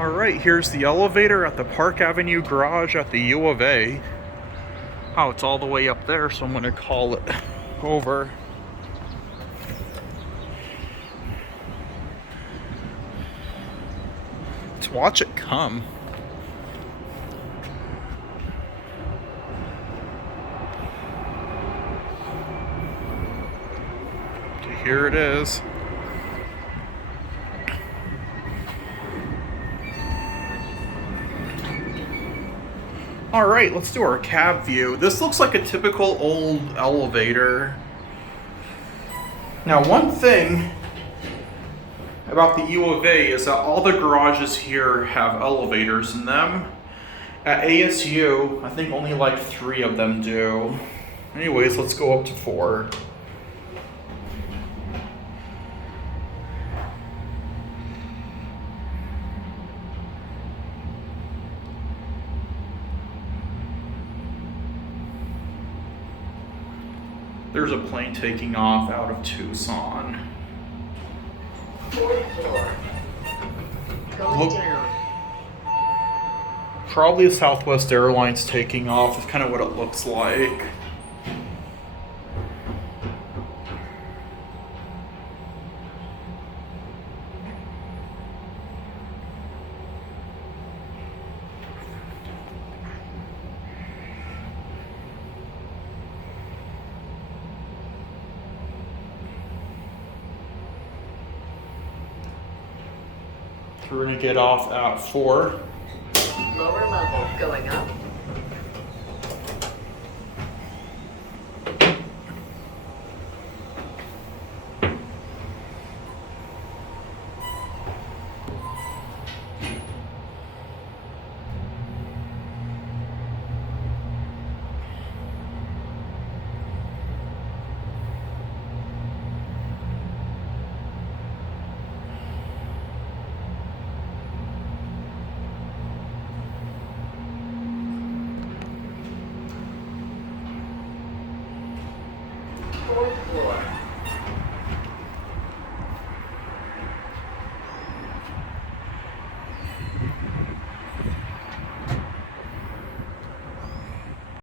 Alright, here's the elevator at the Park Avenue garage at the U of A. Oh, it's all the way up there, so I'm going to call it over. Let's watch it come. Here it is. Alright, let's do our cab view. This looks like a typical old elevator. Now, one thing about the U of A is that all the garages here have elevators in them. At ASU, I think only like 3 of them do. Anyways, let's go up to 4. There's a plane taking off out of Tucson. Fourth floor. Going down. Probably a Southwest Airlines taking off is kind of what it looks like. We're gonna get off at 4. Lower level going up. Fourth floor.